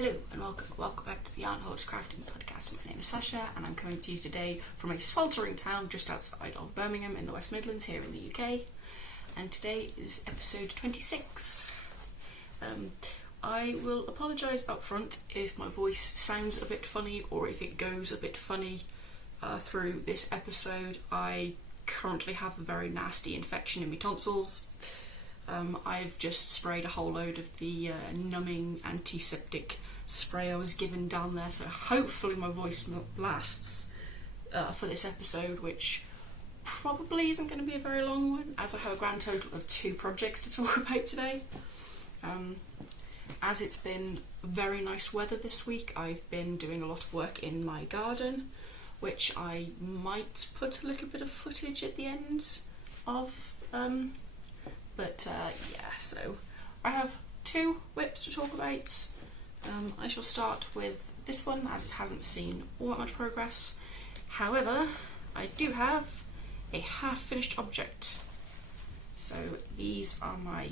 Hello and welcome back to the Hoarder Crafting Podcast. My name is Sasha and I'm coming to you today from a sweltering town just outside of Birmingham in the West Midlands here in the UK. And today is episode 26. I will apologise up front if my voice sounds a bit funny or if it goes a bit funny through this episode. I currently have a very nasty infection in my tonsils. I've just sprayed a whole load of the numbing antiseptic spray I was given down there, so hopefully my voice lasts for this episode, which probably isn't going to be a very long one, as I have a grand total of 2 projects to talk about today. As it's been very nice weather this week, I've been doing a lot of work in my garden, which I might put a little bit of footage at the end of. So I have 2 whips to talk about. I shall start with this one, as it hasn't seen all that much progress. However, I do have a half-finished object. So these are my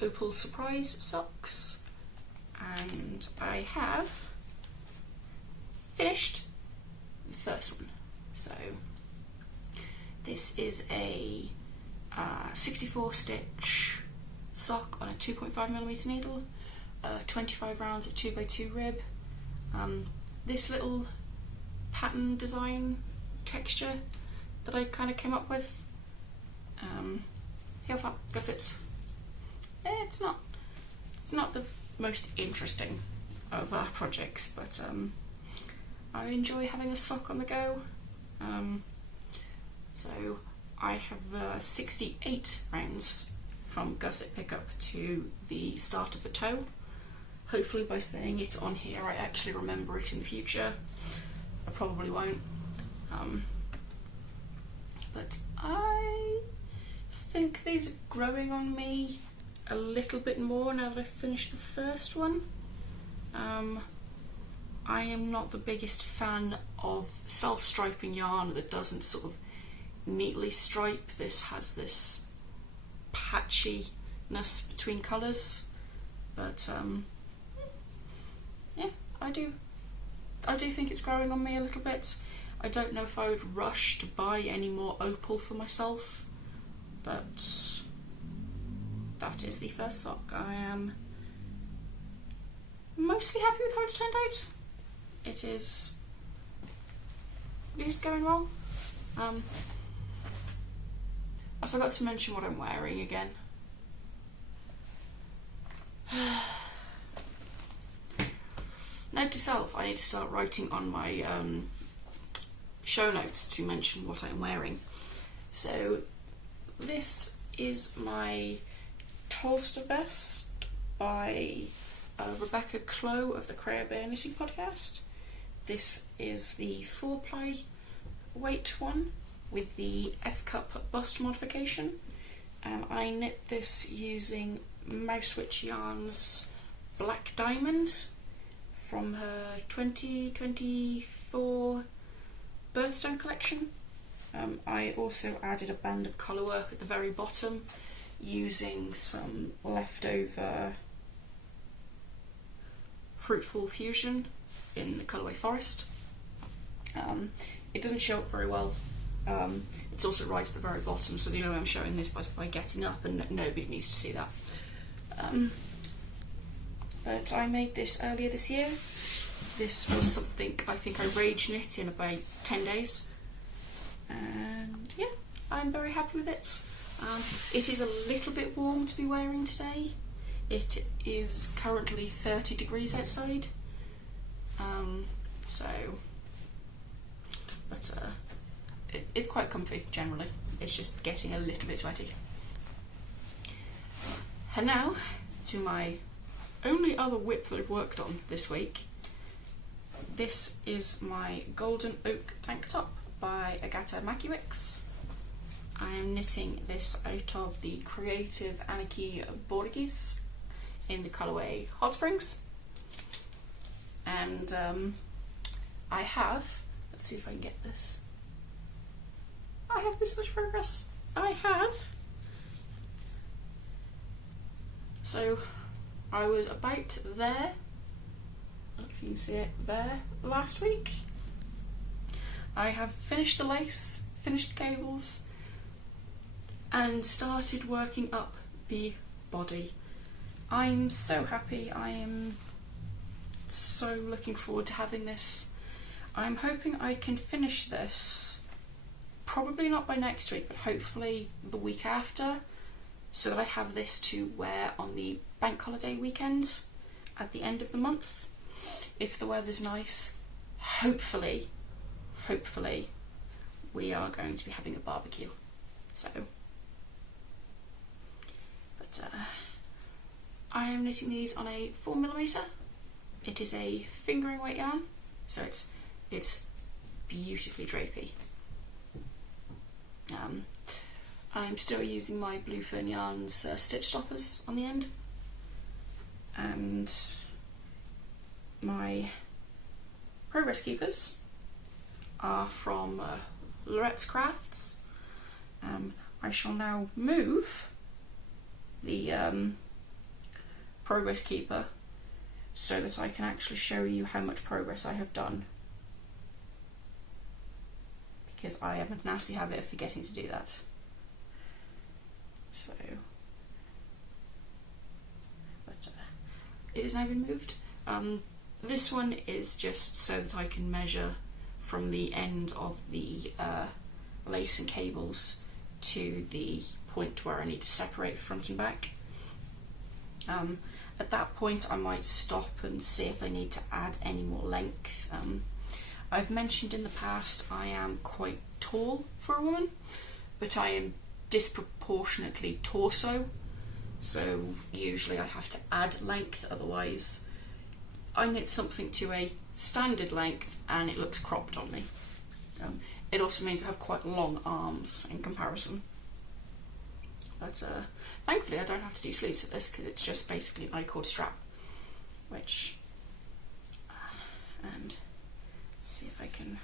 Opal Surprise socks, and I have finished the first one. So this is a 64 stitch sock on a 2.5mm needle, 25 rounds at 2x2 rib. This little pattern design texture that I kind of came up with. Heel flap, gussets. It's not the most interesting of projects, but I enjoy having a sock on the go. So I have 68 rounds from gusset pickup to the start of the toe. Hopefully by saying it on here I actually remember it in the future. I probably won't. But I think these are growing on me a little bit more now that I've finished the first one. I am not the biggest fan of self-striping yarn that doesn't sort of neatly stripe. This has this patchiness between colours, but yeah, I do think it's growing on me a little bit. I don't know if I would rush to buy any more opal for myself, but that is the first sock. I am mostly happy with how it's turned out. It is going well. I forgot to mention what I'm wearing again. Note to self, I need to start writing on my show notes to mention what I'm wearing. So this is my Tolster vest by Rebecca Clow of the Cray Bear Knitting Podcast. This is the 4-ply weight one with the F-cup bust modification. I knit this using Mousewitch Yarn's Black Diamond from her 2024 Birthstone collection. I also added a band of colour work at the very bottom using some leftover Fruitful Fusion in the colourway Forest. It doesn't show up very well. It's also right at the very bottom, so the only way I'm showing this by getting up, and nobody needs to see that. But I made this earlier this year. This was something I think I rage knit in about 10 days, and yeah, I'm very happy with it. It is a little bit warm to be wearing today. It is currently 30 degrees outside, it's quite comfy generally. It's just getting a little bit sweaty. And now to my only other whip that I've worked on this week. This is my Golden Oak tank top by Agata Makiewicz. I am knitting this out of the Creative Anarchy Borgis in the colourway Hot Springs. And I have, let's see if I can get this. I have this much progress. So I was about there if you can see it there, last week. I have finished the lace, finished the cables, and started working up the body. I'm so happy. I am so looking forward to having this. I'm hoping I can finish this, probably not by next week, but hopefully the week after, so that I have this to wear on the bank holiday weekend at the end of the month. If the weather's nice, hopefully we are going to be having a barbecue. So, but I am knitting these on a 4mm. It is a fingering weight yarn, so it's beautifully drapey. I'm still using my Blue Fern Yarns stitch stoppers on the end, and my progress keepers are from Lorette's Crafts. I shall now move the progress keeper so that I can actually show you how much progress I have done, because I have a nasty habit of forgetting to do that. So, but it has now been moved. This one is just so that I can measure from the end of the lace and cables to the point where I need to separate front and back. At that point I might stop and see if I need to add any more length. I've mentioned in the past I am quite tall for a woman, but I am disproportionately torso, so usually I have to add length, otherwise I knit something to a standard length and it looks cropped on me. It also means I have quite long arms in comparison. But thankfully I don't have to do sleeves for this because it's just basically an I-cord strap, which, and see if I can,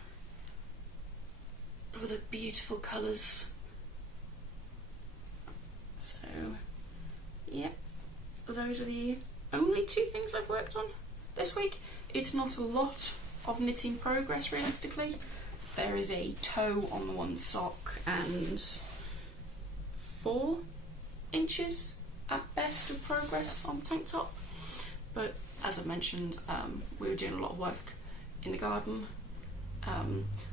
oh, the beautiful colours. So yeah, those are the only two things I've worked on this week. It's not a lot of knitting progress realistically. There is a toe on the one sock and 4 inches at best of progress on the tank top, but as I mentioned, we were doing a lot of work in the garden.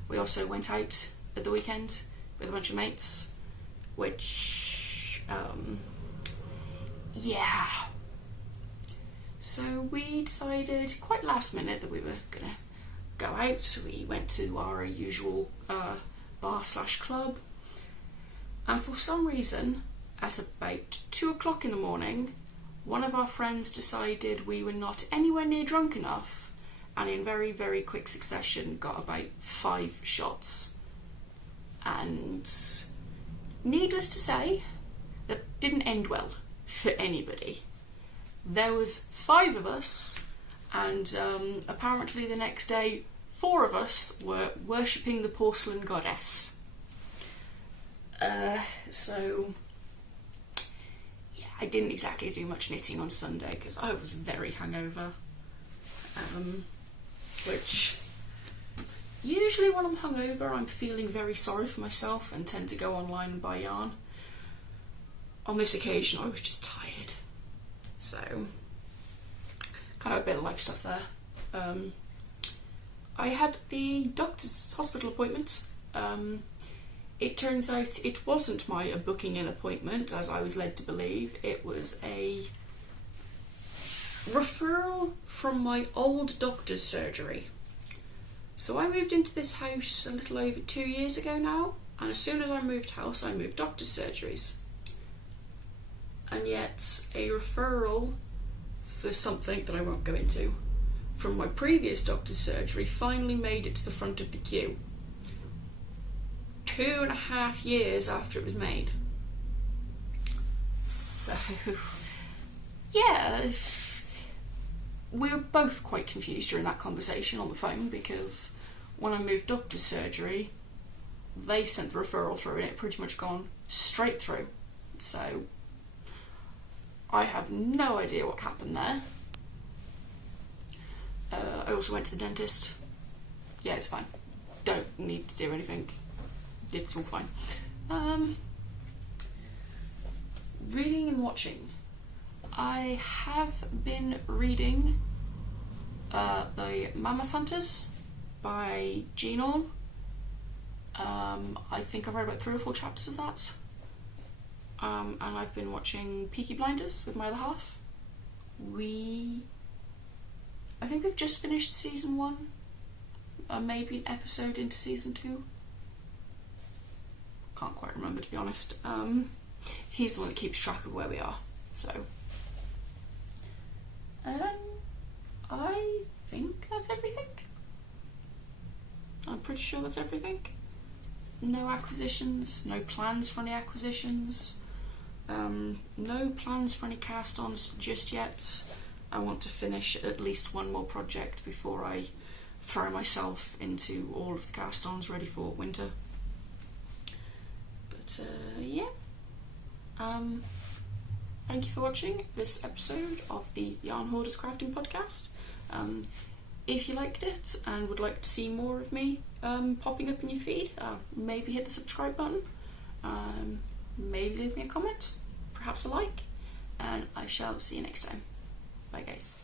We also went out at the weekend with a bunch of mates, which yeah, so we decided quite last minute that we were gonna go out. We went to our usual bar/club, and for some reason at about 2 o'clock in the morning one of our friends decided we were not anywhere near drunk enough, and in very, very quick succession got about 5 shots, and needless to say, that didn't end well for anybody. There was 5 of us, and apparently the next day 4 of us were worshipping the porcelain goddess. So yeah, I didn't exactly do much knitting on Sunday because I was very hungover, which usually when I'm hungover I'm feeling very sorry for myself and tend to go online and buy yarn. On this occasion I was just tired, so kind of a bit of life stuff there. I had the doctor's hospital appointment. It turns out it wasn't my booking in appointment as I was led to believe. It was a referral from my old doctor's surgery. So I moved into this house a little over 2 years ago now, and as soon as I moved house I moved doctor's surgeries. And yet a referral for something that I won't go into from my previous doctor's surgery finally made it to the front of the queue 2.5 years after it was made. So yeah, we were both quite confused during that conversation on the phone, because when I moved doctor's surgery they sent the referral through and it pretty much gone straight through. So I have no idea what happened there. I also also went to the dentist. Yeah, it's fine. Don't need to do anything. It's all fine. Reading and watching. I have been reading The Mammoth Hunters by Jean Orn. I think I've read about 3 or 4 chapters of that. And I've been watching Peaky Blinders with my other half. I think we've just finished season 1, maybe an episode into season 2. Can't quite remember, to be honest. He's the one that keeps track of where we are, so. I think that's everything. I'm pretty sure that's everything. No acquisitions, no plans for any acquisitions, no plans for any cast-ons just yet. I want to finish at least one more project before I throw myself into all of the cast-ons ready for winter. But yeah. Thank you for watching this episode of the Yarn Hoarders Crafting Podcast. If you liked it and would like to see more of me popping up in your feed, maybe hit the subscribe button, maybe leave me a comment, perhaps a like, and I shall see you next time. Bye guys.